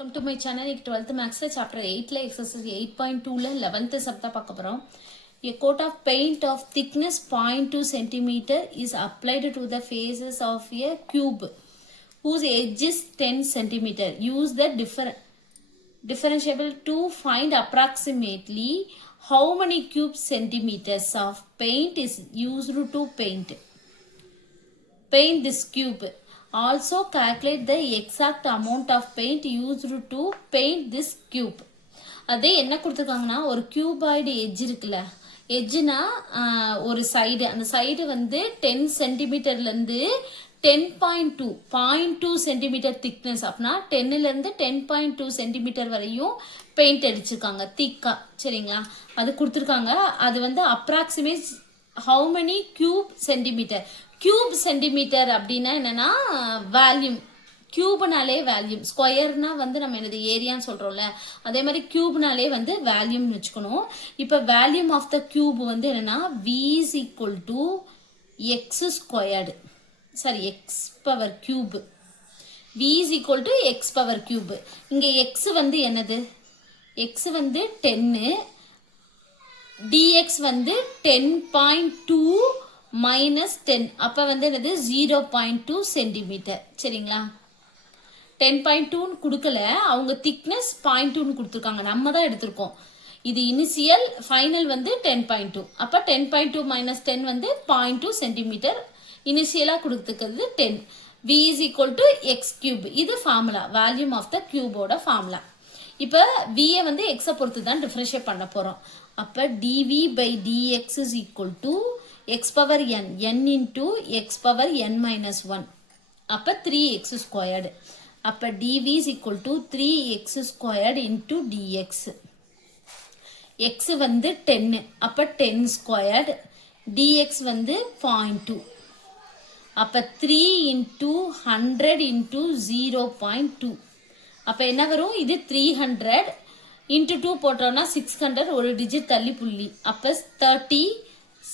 Welcome to my channel. 12th Max chapter 8 exercise 8.2 11th சப்தா பார்க்க போறோம். A coat of paint of thickness 0.2 cm is applied to the faces of a cube whose edge is 10 cm. Use the differentiable to find approximately how many cube centimeters of paint is used to paint this cube. Also calculate the exact amount of paint used to paint this cube. அதே என்ன கொடுத்துருக்காங்கன்னா ஒரு cuboid edge இருக்குல்ல, எட்ஜுனா ஒரு side, அந்த side வந்து 10 சென்டிமீட்டர்லேருந்து 10.2 centimetre thickness, அப்படின்னா 10லேருந்து 10.2 centimetre வரையும் பெயிண்ட் அடிச்சிருக்காங்க திக்கா. சரிங்களா, அது கொடுத்துருக்காங்க. அது வந்து approximate how many cube centimetre. Cube centimetre அப்படின்னா என்னன்னா வேல்யூம், கியூப்னாலே வேல்யூம், ஸ்கொயர்னா வந்து நம்ம என்னது ஏரியான்னு சொல்றோம்ல, அதே மாதிரி கியூப்னாலே வந்து வேல்யூம்னு வச்சுக்கணும். இப்போ வேல்யூம் ஆஃப் த கியூப் வந்து என்னன்னா v is equal to x squared, sorry X power cube. v is equal to x power cube. இங்க x வந்து என்னது, x வந்து 10, dx வந்து 10.2 minus 10, அப்போ வந்து என்னது 0.2 சென்டிமீட்டர். சரிங்களா, 10.2 கொடுக்கல, அவங்க திக்னஸ் 0.2 கொடுத்துருக்காங்க, நம்ம தான் எடுத்திருக்கோம். இது இனிஷியல், ஃபைனல் வந்து 10.2. அப்போ 10.2 மைனஸ் 10 வந்து 0.2 சென்டிமீட்டர். இனிஷியலாக கொடுத்துக்கிறது 10. v is equal to x cube. இது ஃபார்முலா, வேல்யூம் ஆஃப் த கியூபோட ஃபார்முலா. இப்போ வியை வந்து எக்ஸை பொறுத்து தான் டிஃப்ரென்ஷியேட் பண்ண போகிறோம். அப்போ dv by dx is equal to x power n, n into x power n minus 1. அப்போ 3x squared. அப்போ dv is equal to 3x squared into dx. x வந்து 10, அப்போ 10 squared, dx வந்து 0.2. அப்போ 3 into 100 into 0.2. அப்போ என்ன வரும், இது 300 into 2 போட்டோம்னா 600, ஒரு டிஜிட் தள்ளி புள்ளி. அப்போ 30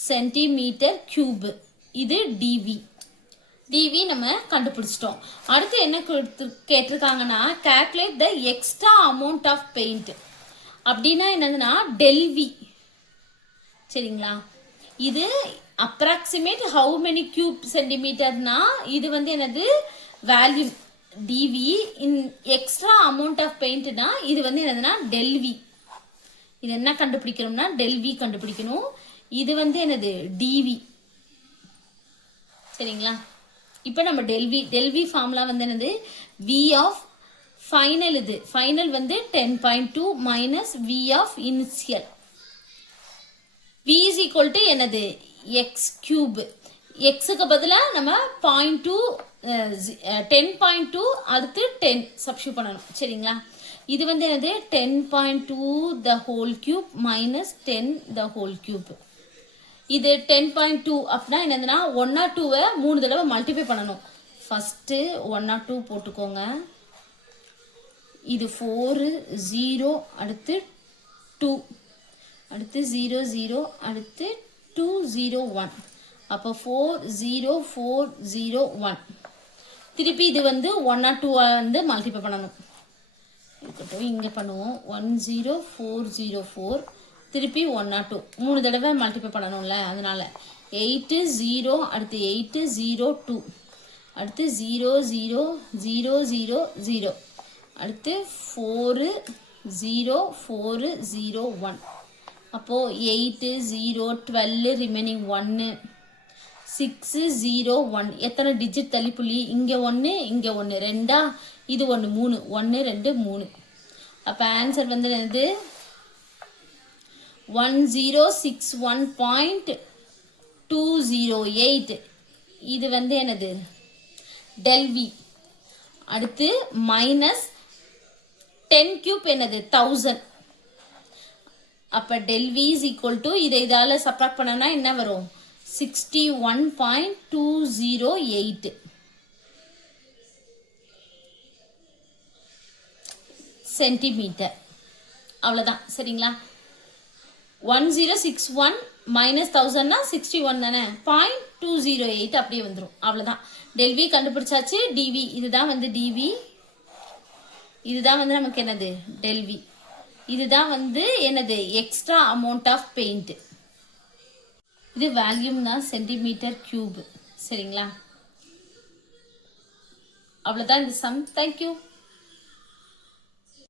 சென்டிமீட்டர் கியூப். இது dv நம்ம கண்டுபிடிச்சிட்டோம். அடுத்து என்ன கேட்டிருக்காங்கன்னா calculate the extra amount of paint. அப்படின்னா என்னதுன்னா ΔV. சரிங்களா, இது approximate how many cube சென்டிமீட்டர்னா இது வந்து என்னது volume dv. In extra amount of பெயிண்ட்னா இது வந்து என்னதுன்னா ΔV. இது என்ன கண்டுபிடிக்கணும்னா ΔV கண்டுபிடிக்கணும். இது வந்து என்னது dv. சரிங்களா, இப்போ நம்ம ΔV ஃபார்முலா வந்து என்னது v ஆஃப் ஃபைனல். இது ஃபைனல் வந்து 10.2 minus v of initial. v is equal to என்னது x கியூப். எக்ஸுக்கு பதிலாக நம்ம 10.2 அடுத்து 10 சப்ஸ்டியூட் பண்ணணும். சரிங்களா, இது வந்து என்னது 10.2 the whole cube minus 10 the whole cube. இது 10.2 அப்படின்னா என்னதுன்னா 102வை 3 தடவை மல்டிப்ளை பண்ணணும். ஃபஸ்ட்டு 102 போட்டுக்கோங்க, இது 4 0, அடுத்து 2, அடுத்து 0 0, அடுத்து 2 0 1. அப்போ 4 0 4 0 1. திருப்பி இது வந்து 102 வந்து மல்டிப்ளை பண்ணணும். இருக்கட்டும், இங்கே பண்ணுவோம். 10404, திருப்பி 102, 3 தடவை மல்டிப்ளை பண்ணணும்ல, அதனால 8 0, அடுத்து 8 0 2, அடுத்து 0 0 0 0 0, அடுத்து 4 0 4 0 1. அப்போது 8 0 12, ரிமைனிங் 1, 6 0 1. எத்தனை டிஜிட் தள்ளிப்புள்ளி, இங்கே 1 இங்கே 1, 2, இது 1 3, 1 2 3. அப்போ ஆன்சர் வந்து என்னது 1061.208. இது வந்து என்னது ΔV. அடுத்து மைனஸ் 10 கியூப் என்னது 1000. அப்போ ΔV is equal to இதை இதால் சப்ராக்ட் பண்ணோம்னா என்ன வரும் 61.208 சென்டிமீட்டர். அவ்வளோதான். சரிங்களா, 1061 மைனஸ் 1000னா 61 தானே, 0.208 அப்படியே வந்துடும். அவ்வளோதான், ΔV கண்டுபிடிச்சாச்சு. dv இதுதான் வந்து dv. இதுதான் வந்து நமக்கு என்னது டெல்வி. இதுதான் வந்து என்னது எக்ஸ்ட்ரா அமௌண்ட் ஆஃப் பெயிண்ட். இது வேல்யூம் தான் சென்டிமீட்டர் கியூப். சரிங்களா? அவ்வளோதான் இந்த சம். தேங்க்யூ.